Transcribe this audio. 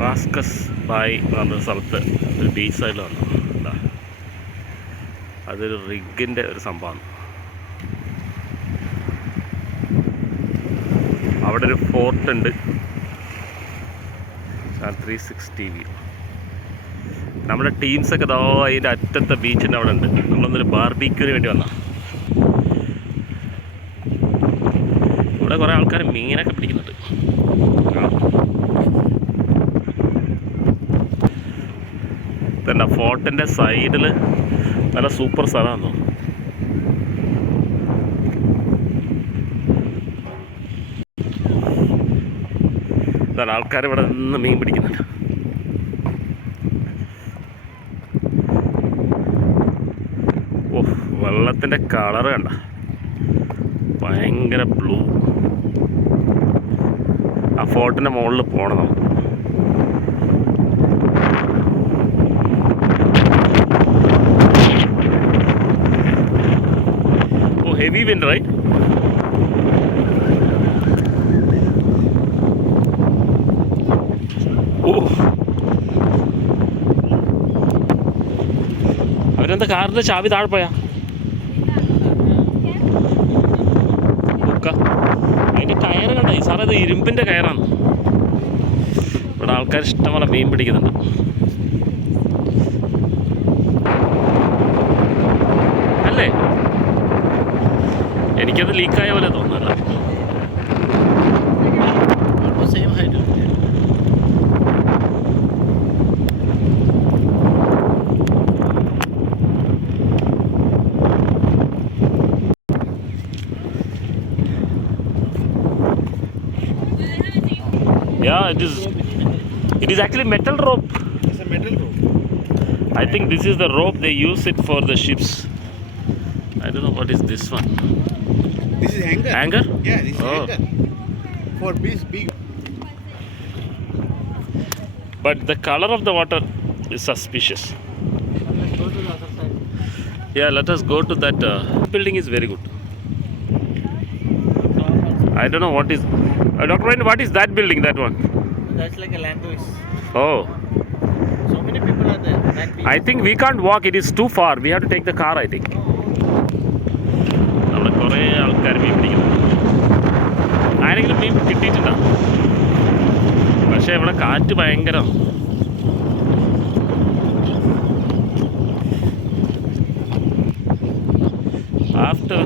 കറാസ്കസ് bye എന്ന് പറഞ്ഞൊരു സ്ഥലത്ത് ഒരു ബീച്ച് സൈഡിൽ വന്നു. എന്താ അതൊരു റിഗിൻ്റെ ഒരു സംഭവമാണ്. അവിടെ ഒരു ഫോർട്ട് ഉണ്ട്, 360 വ്യൂ. നമ്മുടെ ടീംസൊക്കെ ഇതാ അതിൻ്റെ അറ്റത്തെ ബീച്ചിൻ്റെ അവിടെ ഉണ്ട്. നമ്മളൊന്നൊരു ബാർബിക്യൂവിന് വേണ്ടി വന്ന. ഇവിടെ കുറേ ആൾക്കാർ മീനൊക്കെ പിടിക്കുന്നുണ്ട്. പിന്നെ ഫോർട്ടിൻ്റെ സൈഡിൽ നല്ല സൂപ്പർ സ്ഥലമാണോ. ഇതാണ് ആൾക്കാർ ഇവിടെ നിന്ന് മീൻ പിടിക്കുന്നുണ്ട്. ഓ, വെള്ളത്തിൻ്റെ കളറ് കണ്ട, ഭയങ്കര ബ്ലൂ. ആ ഫോർട്ടിൻ്റെ മുകളിൽ പോകണം നമുക്ക്. ഓ, ഹെവി വിൻഡ് റൈറ്റ്. ഓ, അവരെന്താ കാറിൻ്റെ ചാവി താഴെ പോയാ? അതിൻ്റെ കയറ് കണ്ട സാറേ, അത് ഇരുമ്പിൻ്റെ കയറാണ്. ഇവിടെ ആൾക്കാർ ഇഷ്ടംപോലെ മീൻ പിടിക്കുന്നുണ്ട്. അല്ലേ, എനിക്കത് ലീക്കായ പോലെ തോന്നുന്നല്ല. Same height. Yeah, it is actually metal rope. It's a metal rope. I think this is the rope they use it for the ships. I don't know what is this one. This is hanger. Hanger? Yeah, this is hanger. For big. But the color of the water is suspicious. Let's go to the other side. Yeah, let us go to that building is very good. I don't know what is. Dr. Ryan, what is that building, that one? That's like a land office. Oh. So many people are there. I think we can't walk. It is too far. We have to take the car, I think. അവിടെ കുറേ ആൾക്കാർ മീൻ പിടിക്കുന്നു. ആരെങ്കിലും മീൻ കിട്ടിയിട്ടുണ്ടോ? പക്ഷേ ഇവിടെ കാറ്റ് ഭയങ്കരം. ആഫ്റ്റർ